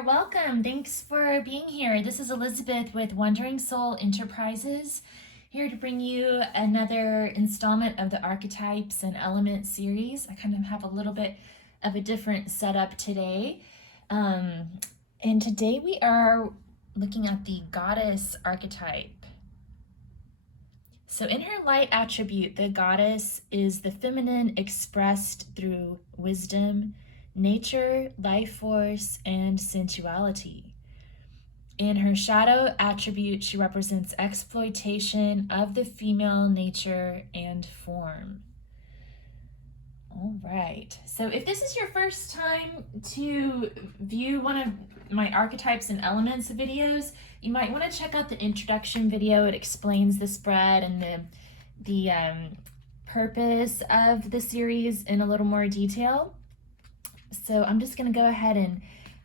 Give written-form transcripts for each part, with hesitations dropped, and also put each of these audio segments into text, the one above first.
there. Welcome. Thanks for being here. This is Elizabeth with Wandering Soul Enterprises, here to bring you another installment of the Archetypes and Elements Series. I kind of have a little bit of a different setup today. And today we are looking at the Goddess archetype. So in her light attribute, the goddess is the feminine expressed through wisdom, nature, life force, and sensuality. In her shadow attribute, she represents exploitation of the female nature and form. All right, so if this is your first time to view one of my Archetypes and Elements videos, you might want to check out the introduction video. It explains the spread and the purpose of the series in a little more detail. So I'm just going to go ahead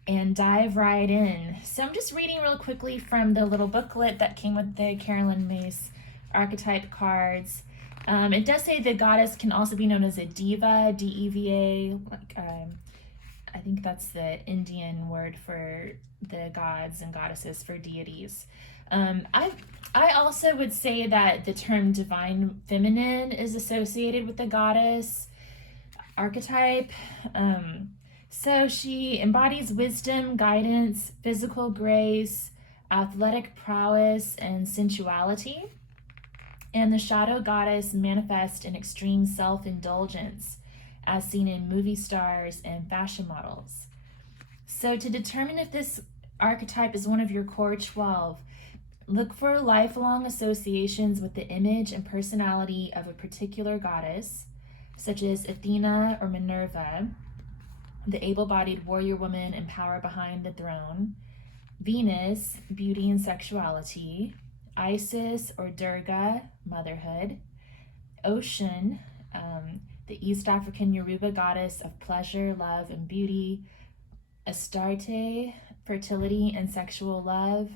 and dive right in. So I'm just reading real quickly from the little booklet that came with the Carolyn Myss archetype cards. It does say the goddess can also be known as a diva, D-E-V-A, like I think that's the Indian word for the gods and goddesses, for deities. I also would say that the term divine feminine is associated with the goddess archetype. So she embodies wisdom, guidance, physical grace, athletic prowess, and sensuality. And the shadow goddess manifests in extreme self-indulgence, as seen in movie stars and fashion models. So to determine if this archetype is one of your core 12, look for lifelong associations with the image and personality of a particular goddess, such as Athena or Minerva, the able-bodied warrior woman and power behind the throne, Venus, beauty and sexuality, Isis or Durga, motherhood, Ocean, the East African Yoruba goddess of pleasure, love, and beauty, Astarte, fertility and sexual love,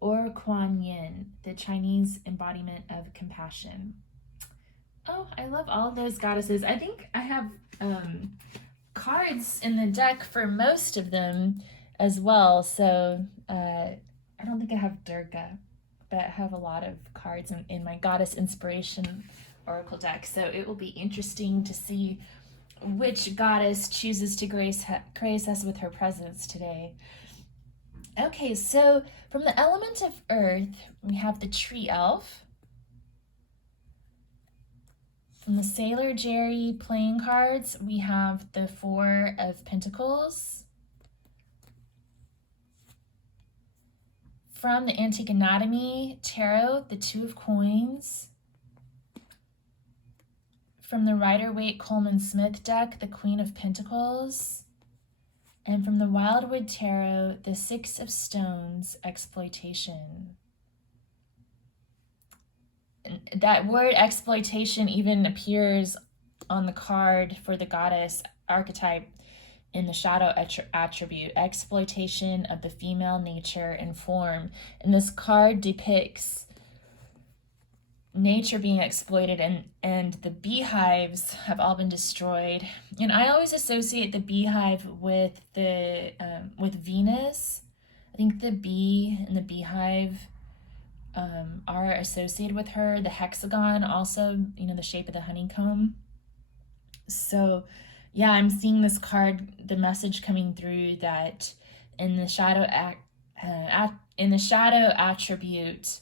or Kuan Yin, the Chinese embodiment of compassion. Oh, I love all those goddesses. I think I have cards in the deck for most of them as well. So I don't think I have Durga, but I have a lot of cards in my Goddess Inspiration Oracle deck. So it will be interesting to see which goddess chooses to grace us with her presence today. Okay, so from the element of earth, we have the tree elf. From the Sailor Jerry playing cards, we have the Four of Pentacles. From the Antique Anatomy Tarot, the Two of Coins. From the Rider Waite Coleman Smith deck, the Queen of Pentacles. And from the Wildwood Tarot, the Six of Stones, Exploitation. And that word exploitation even appears on the card for the goddess archetype in the shadow attribute, exploitation of the female nature and form. And this card depicts nature being exploited, and the beehives have all been destroyed. And I always associate the beehive with the with Venus. I think the bee and the beehive are associated with her. The hexagon also, the shape of the honeycomb. So yeah, I'm seeing this card, the message coming through that in the shadow attribute,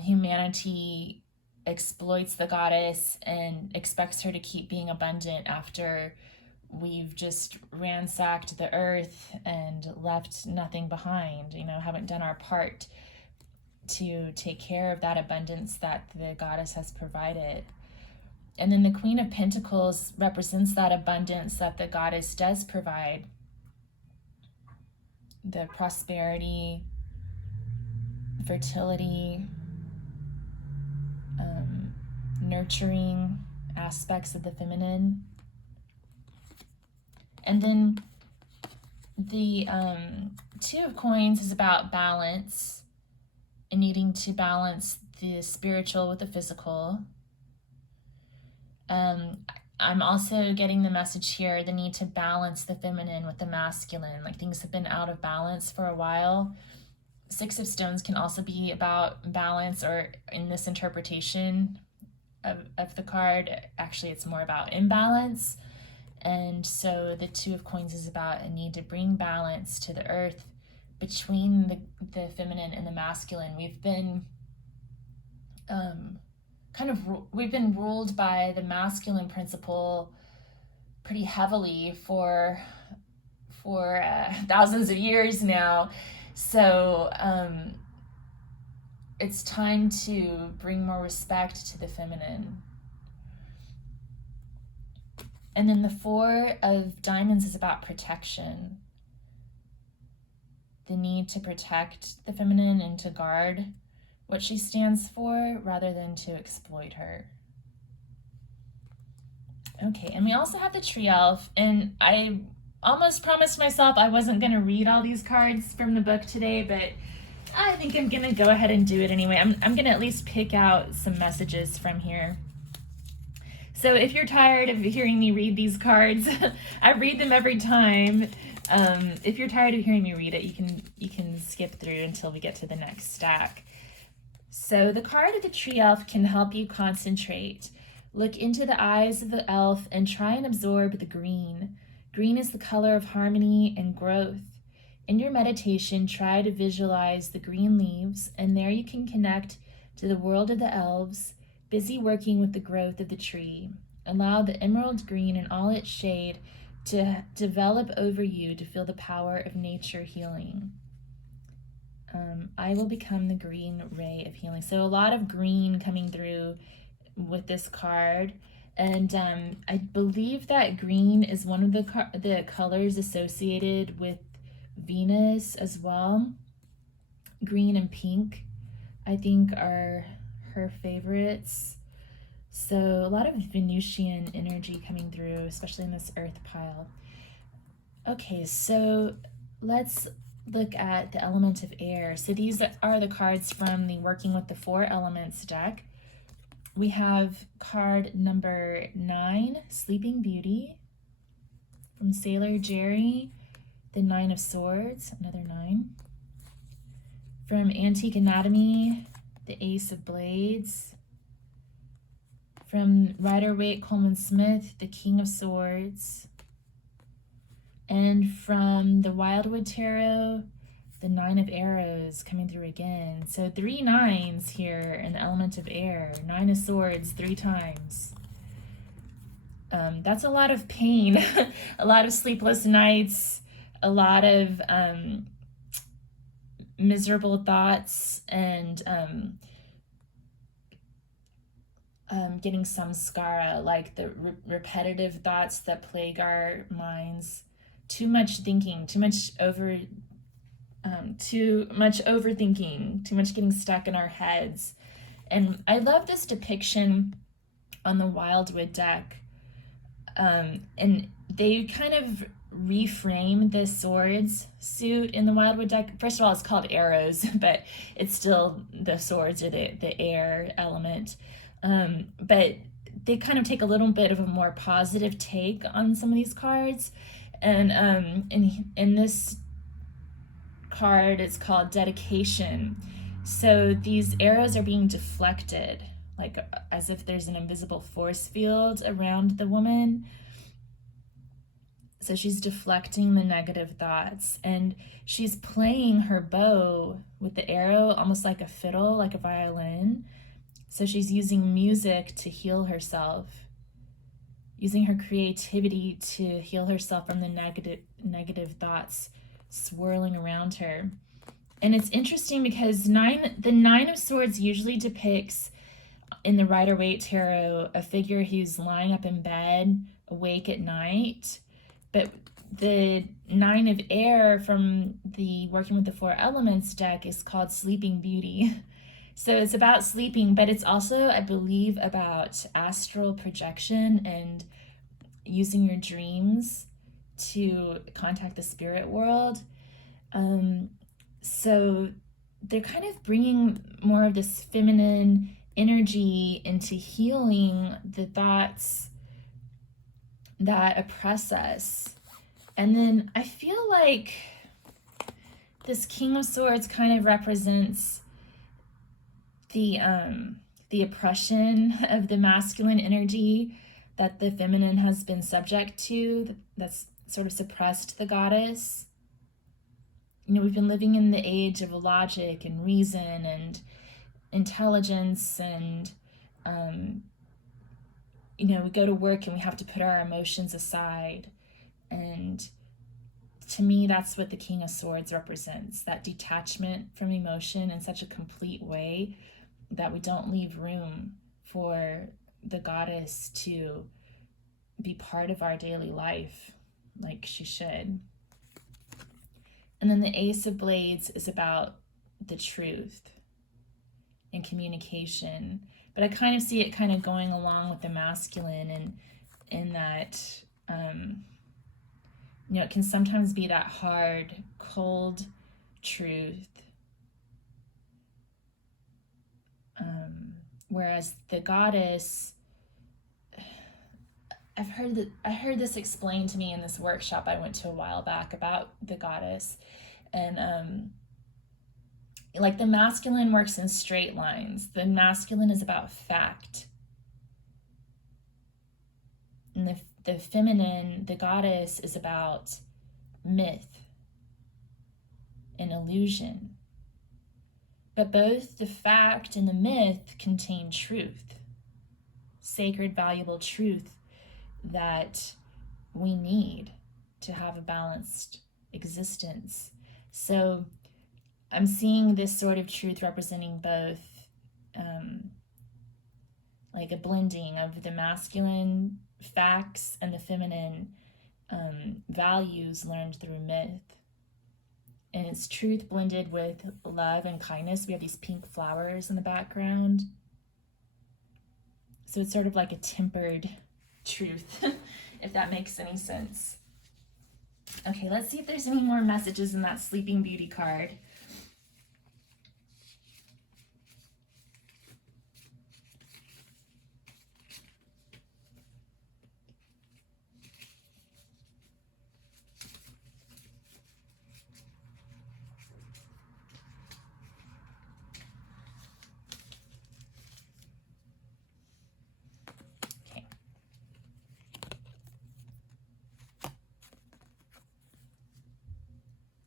humanity exploits the goddess and expects her to keep being abundant after we've just ransacked the earth and left nothing behind, haven't done our part to take care of that abundance that the goddess has provided. And then the Queen of Pentacles represents that abundance that the goddess does provide. The prosperity, fertility, nurturing aspects of the feminine. And then the Two of Coins is about balance and needing to balance the spiritual with the physical. I'm also getting the message here, the need to balance the feminine with the masculine. Like things have been out of balance for a while. Six of Stones can also be about balance, or in this interpretation of the card, actually it's more about imbalance. And so the Two of Coins is about a need to bring balance to the earth between the feminine and the masculine. We've been we've been ruled by the masculine principle pretty heavily for thousands of years now. So it's time to bring more respect to the feminine. And then the Four of Diamonds is about protection. The need to protect the feminine and to guard what she stands for rather than to exploit her. Okay, and we also have the Tree Elf, and I almost promised myself I wasn't going to read all these cards from the book today, but I think I'm going to go ahead and do it anyway. I'm going to at least pick out some messages from here. So if you're tired of hearing me read these cards, I read them every time. If you're tired of hearing me read it, you can skip through until we get to the next stack. So the card of the Tree Elf can help you concentrate. Look into the eyes of the elf and try and absorb the green. Green is the color of harmony and growth. In your meditation, try to visualize the green leaves, and there you can connect to the world of the elves, busy working with the growth of the tree. Allow the emerald green in all its shade to develop over you to feel the power of nature healing. I will become the green ray of healing. So a lot of green coming through with this card. And I believe that green is one of the colors associated with Venus as well. Green and pink, I think, are her favorites. So a lot of Venusian energy coming through, especially in this earth pile. Okay, so let's look at the element of air. So these are the cards from the Working with the Four Elements deck. We have card number 9, Sleeping Beauty, from Sailor Jerry. The 9 of Swords, another 9. From Antique Anatomy, the Ace of Blades. From Rider Waite Coleman Smith, the King of Swords. And from the Wildwood Tarot, the 9 of Arrows coming through again. So 3 9s here in the element of air. 9 of Swords 3 times. That's a lot of pain, a lot of sleepless nights, a lot of miserable thoughts, and getting samskara, like the repetitive thoughts that plague our minds. Too much thinking, too much overthinking, too much getting stuck in our heads. And I love this depiction on the Wildwood deck. And they kind of reframe the swords suit in the Wildwood deck. First of all, it's called arrows, but it's still the swords, or the air element. But they kind of take a little bit of a more positive take on some of these cards. And in this card, it's called Dedication. So these arrows are being deflected, like as if there's an invisible force field around the woman. So she's deflecting the negative thoughts, and she's playing her bow with the arrow almost like a fiddle, like a violin. So she's using music to heal herself, using her creativity to heal herself from the negative thoughts swirling around her. And it's interesting because the 9 of Swords usually depicts, in the Rider Waite Tarot, a figure who's lying up in bed, awake at night. But the 9 of Air from the Working with the Four Elements deck is called Sleeping Beauty. So it's about sleeping, but it's also, I believe, about astral projection and using your dreams to contact the spirit world. So they're kind of bringing more of this feminine energy into healing the thoughts that oppress us. And then I feel like this King of Swords kind of represents the oppression of the masculine energy that the feminine has been subject to, that's sort of suppressed the goddess. You know, we've been living in the age of logic and reason and intelligence, and you know, we go to work and we have to put our emotions aside. And to me, that's what the King of Swords represents, that detachment from emotion in such a complete way that we don't leave room for the goddess to be part of our daily life like she should. And then the Ace of Blades is about the truth and communication. But I kind of see it kind of going along with the masculine, and in that, you know, it can sometimes be that hard, cold truth. Whereas the goddess, I heard this explained to me in this workshop I went to a while back about the goddess. And like the masculine works in straight lines. The masculine is about fact. And the feminine, the goddess, is about myth and illusion. But both the fact and the myth contain truth, sacred, valuable truth that we need to have a balanced existence. So I'm seeing this sort of truth representing both, like a blending of the masculine facts and the feminine values learned through myth. And it's truth blended with love and kindness. We have these pink flowers in the background. So it's sort of like a tempered truth, if that makes any sense. Okay, let's see if there's any more messages in that Sleeping Beauty card.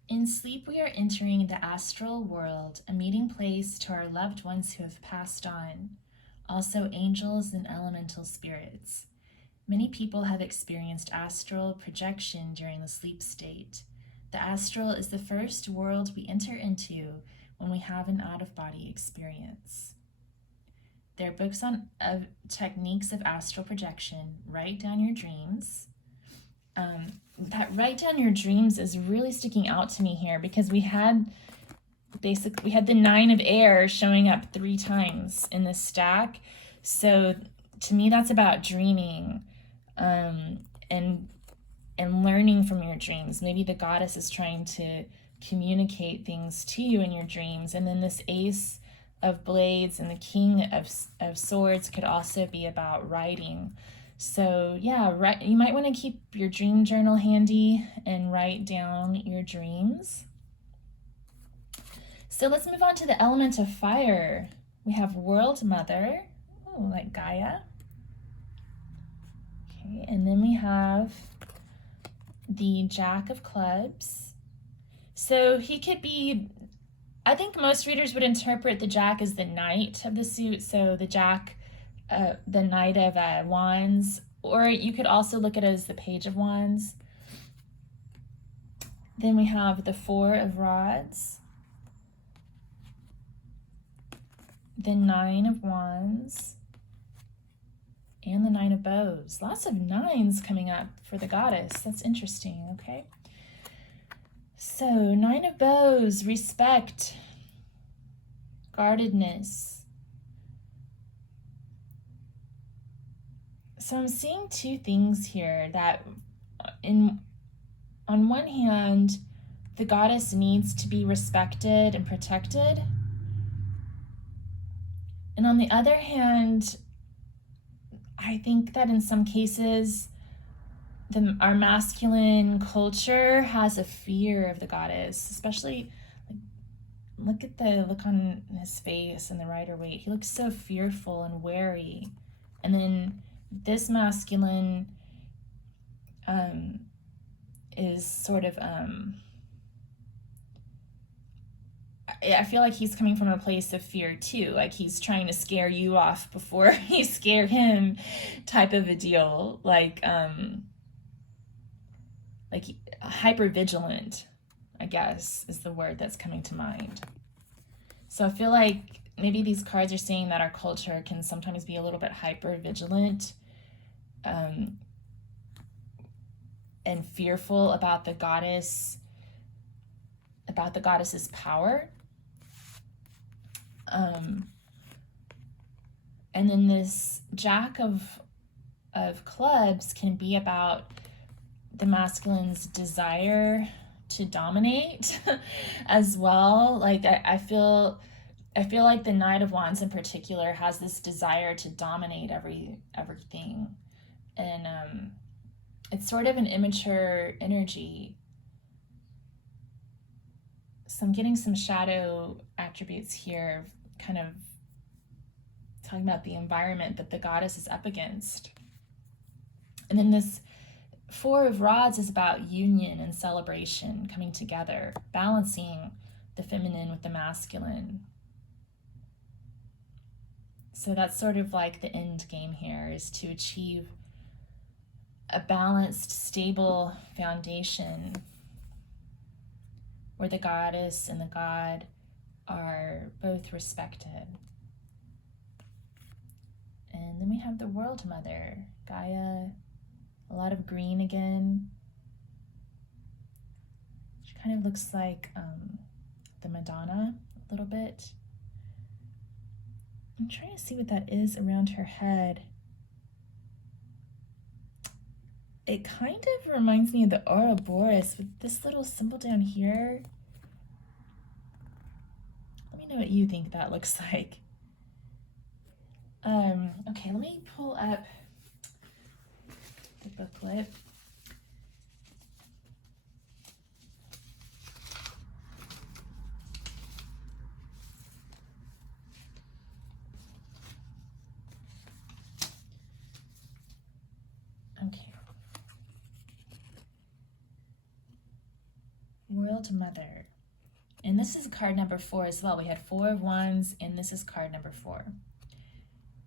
In sleep, we are entering the astral world, a meeting place to our loved ones who have passed on, also angels and elemental spirits. Many people have experienced astral projection during the sleep state. The astral is the first world we enter into when we have an out-of-body experience. There are books on techniques of astral projection. Write down your dreams. That write down your dreams is really sticking out to me here, because we had the 9 of air showing up 3 times in this stack. So to me, that's about dreaming, and learning from your dreams. Maybe the goddess is trying to communicate things to you in your dreams. And then this Ace of Blades and the King of Swords could also be about writing. So yeah, you might want to keep your dream journal handy and write down your dreams. So let's move on to the element of fire. We have World Mother, like Gaia. Okay, and then we have the Jack of Clubs. So he could be, I think most readers would interpret the Jack as the knight of the suit. So the Jack, the Knight of Wands, or you could also look at it as the Page of Wands. Then we have the 4 of Rods, the 9 of Wands, and the 9 of Bows. Lots of 9s coming up for the goddess. That's interesting, okay? So 9 of Bows, respect, guardedness. So I'm seeing 2 things here, that on one hand, the goddess needs to be respected and protected. And on the other hand, I think that in some cases, our masculine culture has a fear of the goddess, especially look at the look on his face in the Rider-Waite. He looks so fearful and wary. And then this masculine is sort of I feel like he's coming from a place of fear too, like he's trying to scare you off before you scare him, type of a deal, like hyper vigilant, I guess is the word that's coming to mind. So I feel like maybe these cards are saying that our culture can sometimes be a little bit hyper vigilant and fearful about the goddess's power. And then this Jack of clubs can be about the masculine's desire to dominate as well. Like I feel like the Knight of Wands in particular has this desire to dominate everything, and it's sort of an immature energy. So I'm getting some shadow attributes here, kind of talking about the environment that the goddess is up against. And then this Four of Rods is about union and celebration, coming together, balancing the feminine with the masculine. So that's sort of like the end game here, is to achieve a balanced, stable foundation where the goddess and the god are both respected. And then we have the World Mother, Gaia, a lot of green again. She kind of looks like the Madonna a little bit. I'm trying to see what that is around her head. It kind of reminds me of the Ouroboros with this little symbol down here. Let me know what you think that looks like. Okay, let me pull up the booklet. Okay. World Mother. And this is card number 4 as well. We had 4 of Wands, and this is card number 4.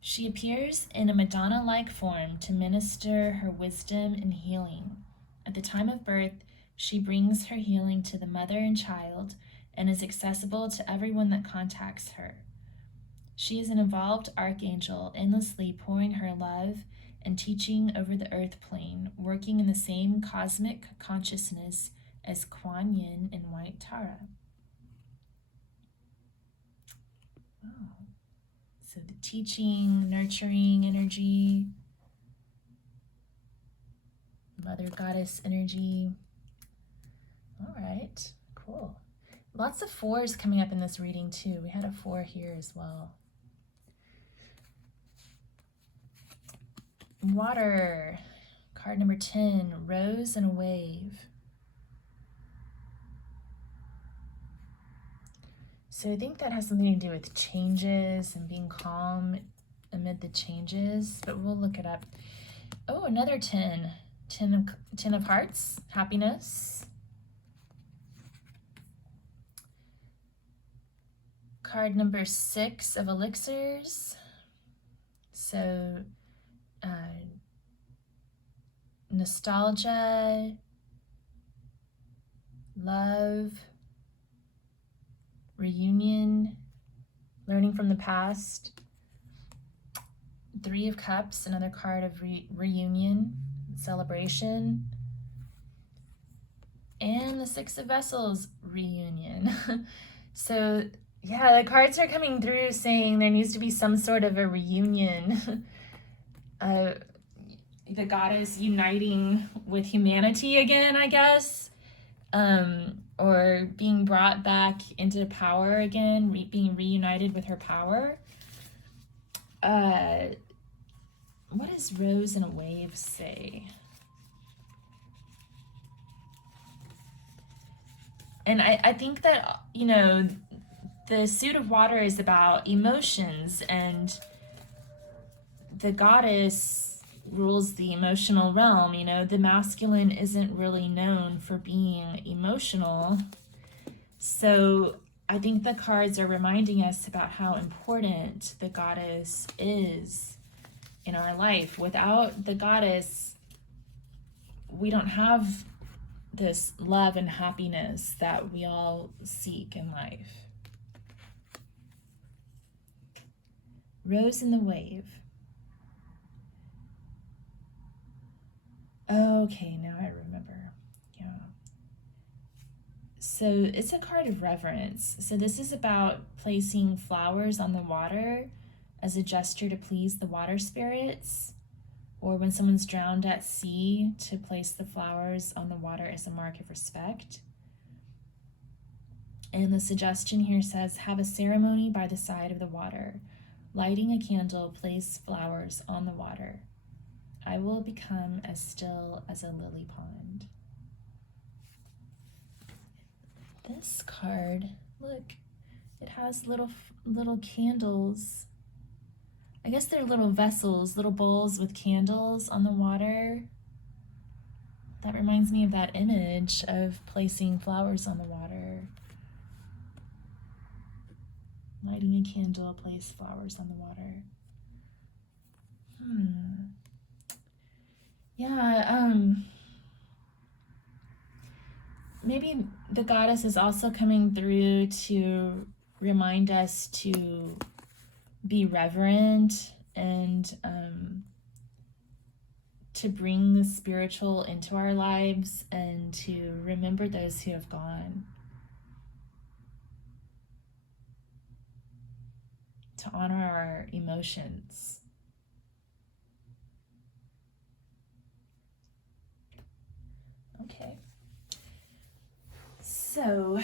She appears in a Madonna-like form to minister her wisdom and healing. At the time of birth, she brings her healing to the mother and child and is accessible to everyone that contacts her. She is an evolved archangel, endlessly pouring her love and teaching over the earth plane, working in the same cosmic consciousness as Kuan Yin and Waite Tara. Wow. So the teaching, nurturing energy, mother goddess energy. All right, cool. Lots of 4s coming up in this reading too. We had a 4 here as well. Water, card number 10, Rose and a Wave. So I think that has something to do with changes and being calm amid the changes, but we'll look it up. Oh, another 10. 10 of Hearts, happiness. Card number 6 of Elixirs. So nostalgia, love, reunion, learning from the past. 3 of Cups, another card of reunion, celebration. And the 6 of Vessels, reunion. So yeah, the cards are coming through saying there needs to be some sort of a reunion. The goddess uniting with humanity again, I guess. Or being brought back into power again, being reunited with her power. What does Rose and a Wave say? And I think that, you know, the suit of water is about emotions, and the goddess rules the emotional realm. You know, the masculine isn't really known for being emotional. So I think the cards are reminding us about how important the goddess is in our life. Without the goddess, we don't have this love and happiness that we all seek in life. Rose in the wave. Okay, now I remember. Yeah. So it's a card of reverence. So this is about placing flowers on the water as a gesture to please the water spirits, or when someone's drowned at sea, to place the flowers on the water as a mark of respect. And the suggestion here says, have a ceremony by the side of the water. Lighting a candle, place flowers on the water. I will become as still as a lily pond. This card, look, it has little candles. I guess they're little vessels, little bowls with candles on the water. That reminds me of that image of placing flowers on the water. Lighting a candle, place flowers on the water. Yeah, maybe the goddess is also coming through to remind us to be reverent and to bring the spiritual into our lives and to remember those who have gone. To honor our emotions. Okay. So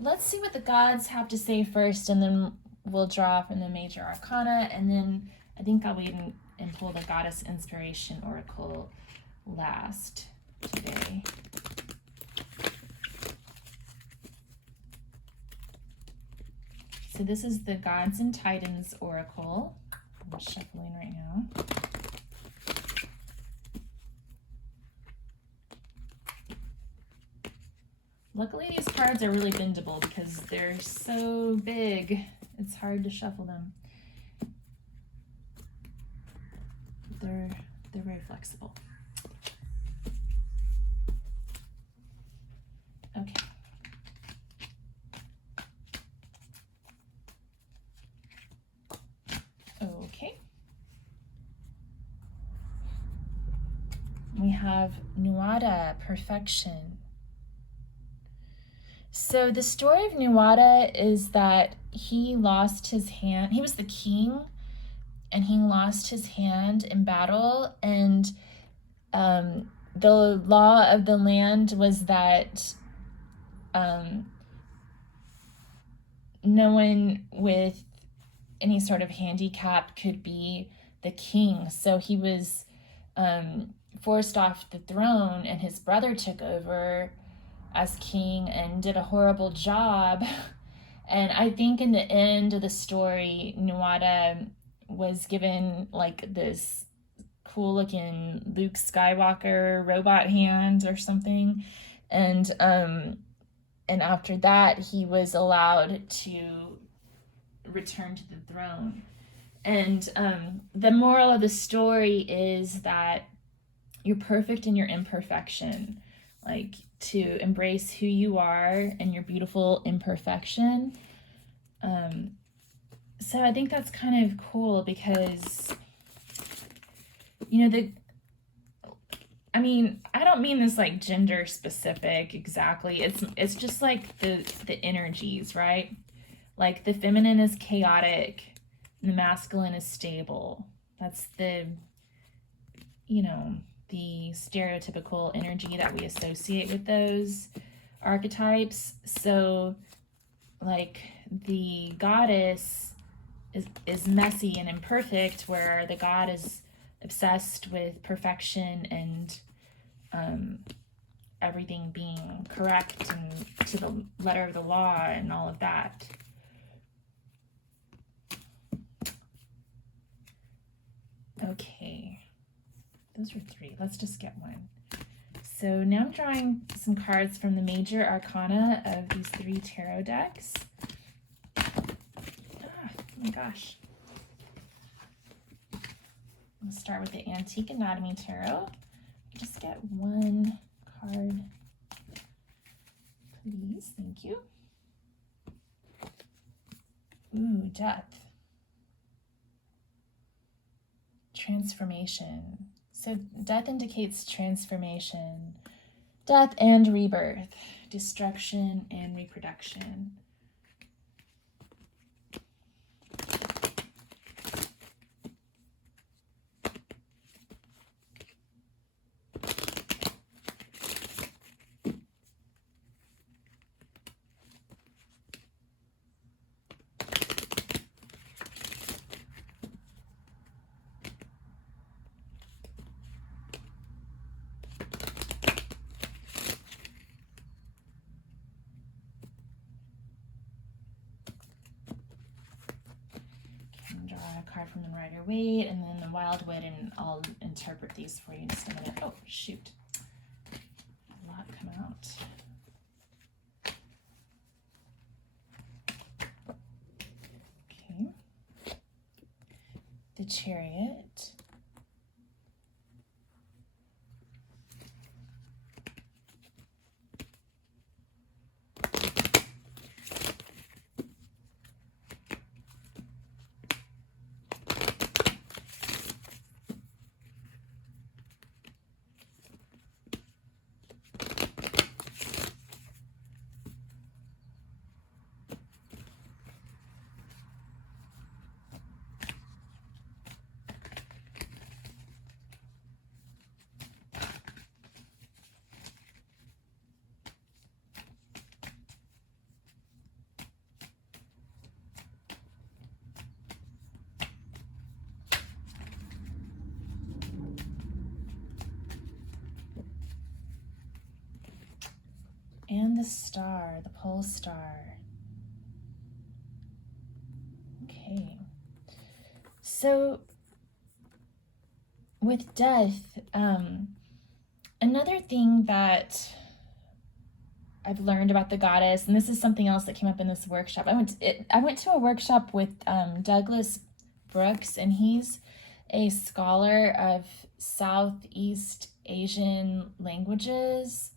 let's see what the gods have to say first, and then we'll draw from the major arcana, and then I think I'll wait and pull the goddess inspiration oracle last today. So this is the Gods and Titans oracle. I'm shuffling right now. Luckily, these cards are really bendable because they're so big. It's hard to shuffle them. They're very flexible. Okay. Okay. We have Nuada, perfection. So the story of Nuada is that he lost his hand. He was the king, and he lost his hand in battle. And the law of the land was that no one with any sort of handicap could be the king. So he was forced off the throne, and his brother took over as king and did a horrible job. And I think in the end of the story, Nuada was given like this cool looking Luke Skywalker robot hand or something. And after that, he was allowed to return to the throne. And the moral of the story is that you're perfect in your imperfection. Like, to embrace who you are and your beautiful imperfection. So I think that's kind of cool because, you know, I don't mean this like gender specific exactly. It's just like the energies, right? Like the feminine is chaotic, and the masculine is stable. That's the, you know, the stereotypical energy that we associate with those archetypes. So like the goddess is messy and imperfect, where the god is obsessed with perfection everything being correct and to the letter of the law and all of that. Okay, those were 3. Let's just get 1. So now I'm drawing some cards from the major arcana of these 3 tarot decks. Oh my gosh. I'm going to start with the Antique Anatomy Tarot. Just get 1 card, please. Thank you. Ooh, Death. Transformation. So death indicates transformation, death and rebirth, destruction and reproduction. Card from the Arthur Waite and then the Wildwood, and I'll interpret these for you in just a minute. Oh, shoot. A lot come out. Okay. The Chariot. And the Star, the pole star. Okay. So with death, another thing that I've learned about the goddess, and this is something else that came up in this workshop. I went to a workshop with Douglas Brooks, and he's a scholar of Southeast Asian languages.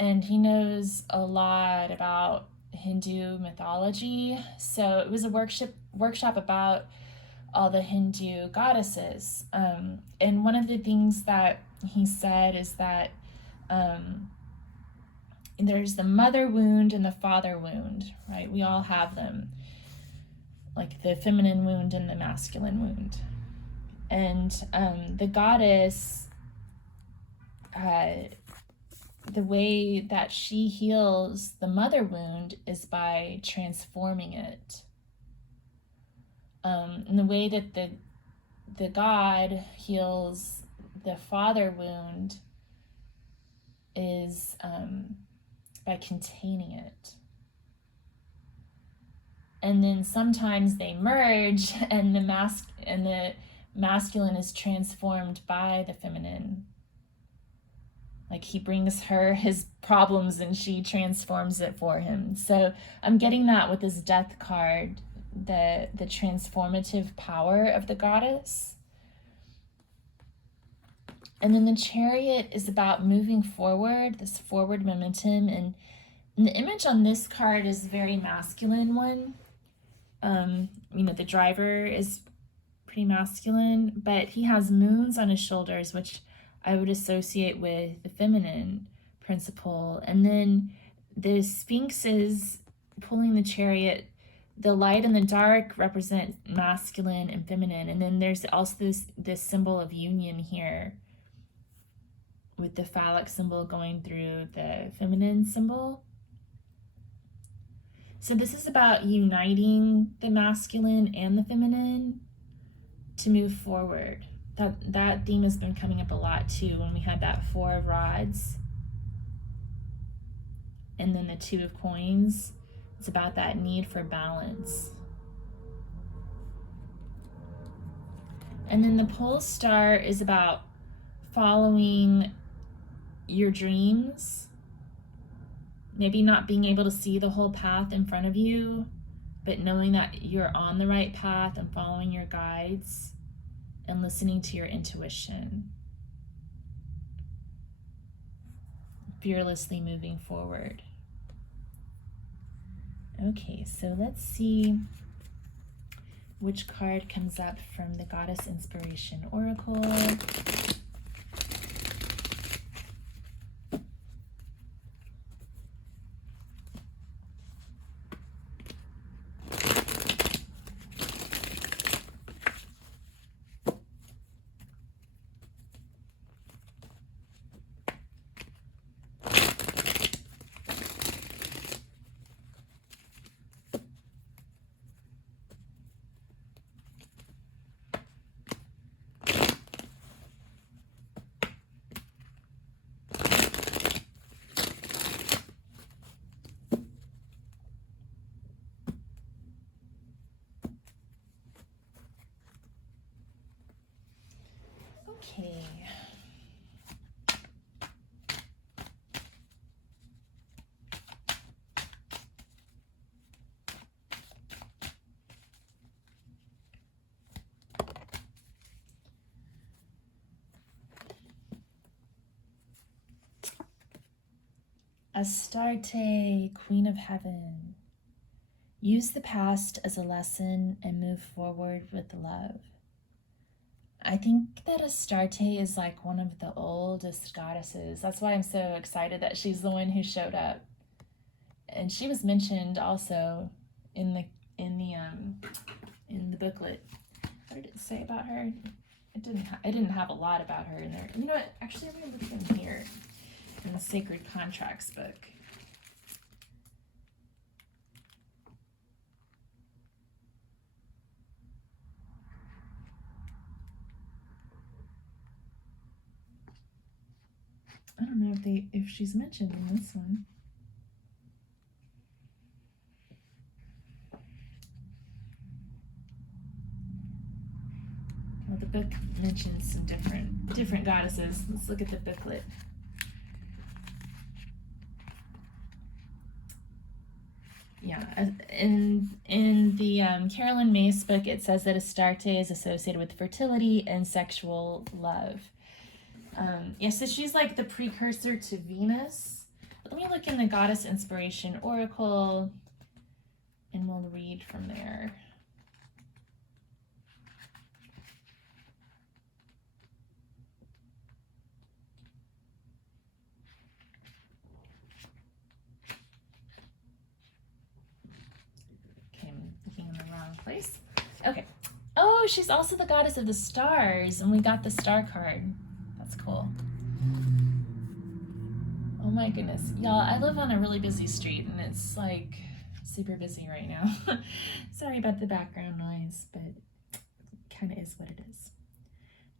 And he knows a lot about Hindu mythology. So it was a workshop about all the Hindu goddesses. And one of the things that he said is that there's the mother wound and the father wound, right? We all have them, like the feminine wound and the masculine wound. And the goddess, the way that she heals the mother wound is by transforming it. And the way that the god heals the father wound is by containing it. And then sometimes they merge, and the masculine is transformed by the feminine. Like he brings her his problems and she transforms it for him. So I'm getting that with this Death card, the transformative power of the goddess. And then the Chariot is about moving forward, this forward momentum. And the image on this card is a very masculine one. The driver is pretty masculine, but he has moons on his shoulders, which I would associate with the feminine principle. And then the Sphinx is pulling the Chariot. The light and the dark represent masculine and feminine. And then there's also this symbol of union here with the phallic symbol going through the feminine symbol. So this is about uniting the masculine and the feminine to move forward. That theme has been coming up a lot too when we had that 4 of rods. And then the Two of Coins, it's about that need for balance. And then the Pole Star is about following your dreams, maybe not being able to see the whole path in front of you, but knowing that you're on the right path and following your guides and listening to your intuition. Fearlessly moving forward. Okay, so let's see which card comes up from the Goddess Inspiration Oracle. Okay. Astarte, Queen of Heaven. Use the past as a lesson and move forward with love. I think that Astarte is like one of the oldest goddesses. That's why I'm so excited that she's the one who showed up. And she was mentioned also in the booklet. What did it say about her? It didn't have a lot about her in there. You know what? Actually, I'm gonna look in here in the Sacred Contracts book. I don't know if she's mentioned in this one. Well, the book mentions some different goddesses. Let's look at the booklet. Yeah, in the Carolyn Myss book, it says that Astarte is associated with fertility and sexual love. Yeah, so she's like the precursor to Venus. But let me look in the Goddess Inspiration Oracle, and we'll read from there. Okay, I'm looking in the wrong place. Okay. Oh, she's also the goddess of the stars, and we got the star card. That's cool. Oh my goodness. Y'all, I live on a really busy street, and it's like super busy right now. Sorry about the background noise, but it kind of is what it is.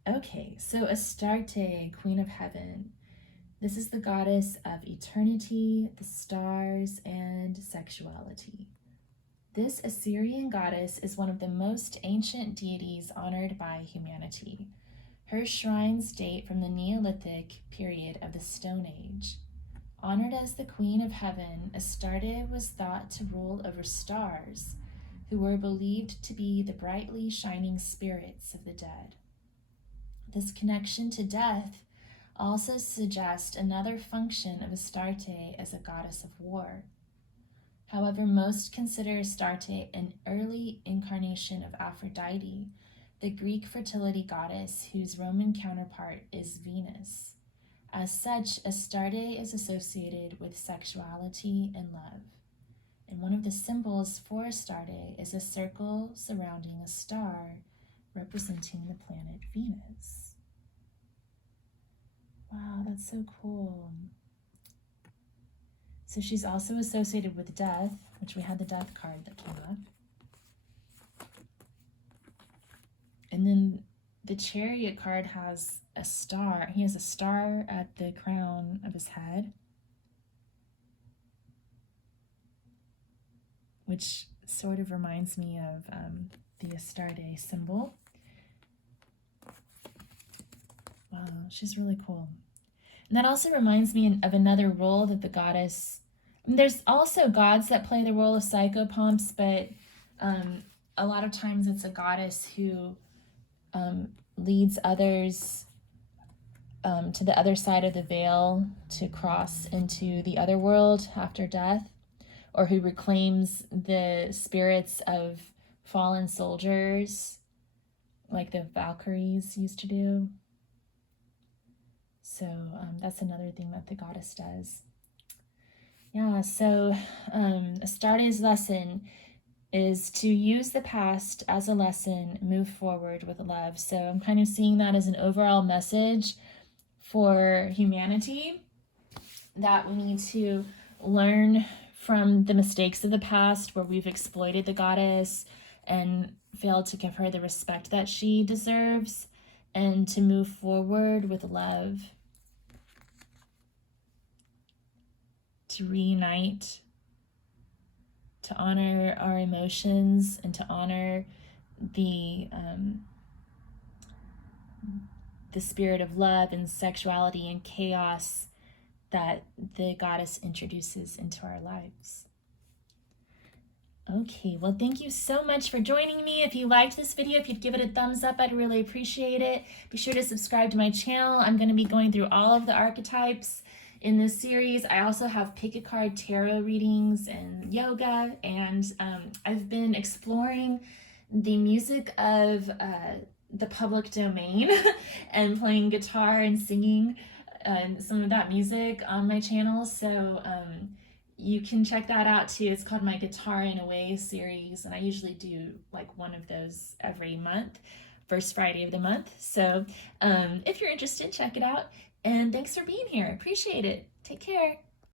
Okay, so Astarte, Queen of Heaven. This is the goddess of eternity, the stars, and sexuality. This Assyrian goddess is one of the most ancient deities honored by humanity. Her shrines date from the Neolithic period of the Stone Age. Honored as the Queen of Heaven, Astarte was thought to rule over stars, who were believed to be the brightly shining spirits of the dead. This connection to death also suggests another function of Astarte as a goddess of war. However, most consider Astarte an early incarnation of Aphrodite, the Greek fertility goddess whose Roman counterpart is Venus. As such, Astarte is associated with sexuality and love. And one of the symbols for Astarte is a circle surrounding a star representing the planet Venus. Wow, that's so cool. So she's also associated with death, which we had the death card that came up. And then the Chariot card has a star. He has a star at the crown of his head. which sort of reminds me of the Astarte symbol. Wow, she's really cool. And that also reminds me of another role that the goddess, there's also gods that play the role of psychopomps, but a lot of times it's a goddess who leads others to the other side of the veil to cross into the other world after death, or who reclaims the spirits of fallen soldiers, like the Valkyries used to do. So that's another thing that the goddess does. Yeah, so Astarte's lesson is to use the past as a lesson, move forward with love. So I'm kind of seeing that as an overall message for humanity, that we need to learn from the mistakes of the past where we've exploited the goddess and failed to give her the respect that she deserves, and to move forward with love, to reunite, to honor our emotions, and to honor the spirit of love and sexuality and chaos that the goddess introduces into our lives. Okay, well, thank you so much for joining me. If you liked this video, if you'd give it a thumbs up, I'd really appreciate it. Be sure to subscribe to my channel. I'm going to be going through all of the archetypes in this series. I also have pick a card tarot readings and yoga, and I've been exploring the music of the public domain and playing guitar and singing some of that music on my channel. So you can check that out too. It's called my Guitar in a Way series, and I usually do like one of those every month, first Friday of the month. So if you're interested, check it out. And thanks for being here. Appreciate it. Take care.